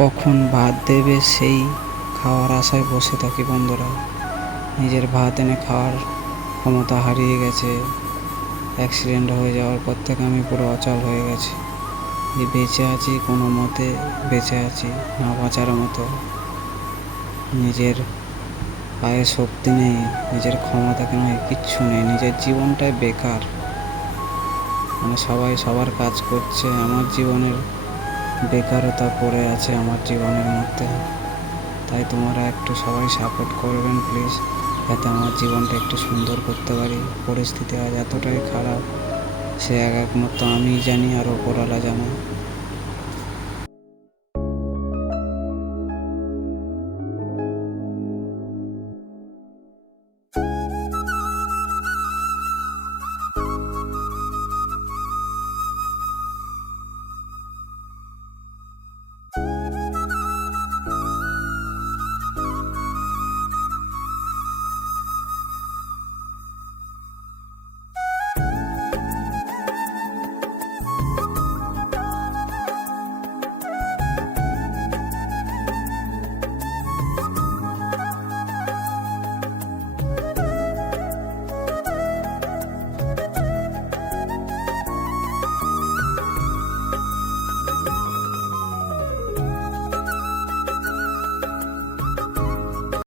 কখন ভাত দেবে সেই খাওয়ার আশায় বসে থাকি বন্ধুরা। নিজের ভাত এনে খাওয়ার ক্ষমতা হারিয়ে গেছে। অ্যাক্সিডেন্ট হয়ে যাওয়ার পর থেকে আমি পুরো অচল হয়ে গেছি। যে বেঁচে আছি কোনো মতে, বেঁচে আছি না বাঁচার মতো। নিজের পায়ে শক্তি নেই, নিজের ক্ষমতা নয়, কিচ্ছু নেই। নিজের জীবনটাই বেকার। সবাই সবার কাজ করছে, আমার জীবনের বেকারতা পড়ে আছে আমার জীবনের মধ্যে। তাই তোমরা একটু সবাই সাপোর্ট করবেন প্লিজ, যাতে আমার জীবনটা একটু সুন্দর করতে পারি। পরিস্থিতি আজ এতটাই খারাপ, সে একমাত্র আমিই জানি আর ওপরওয়ালা জানে।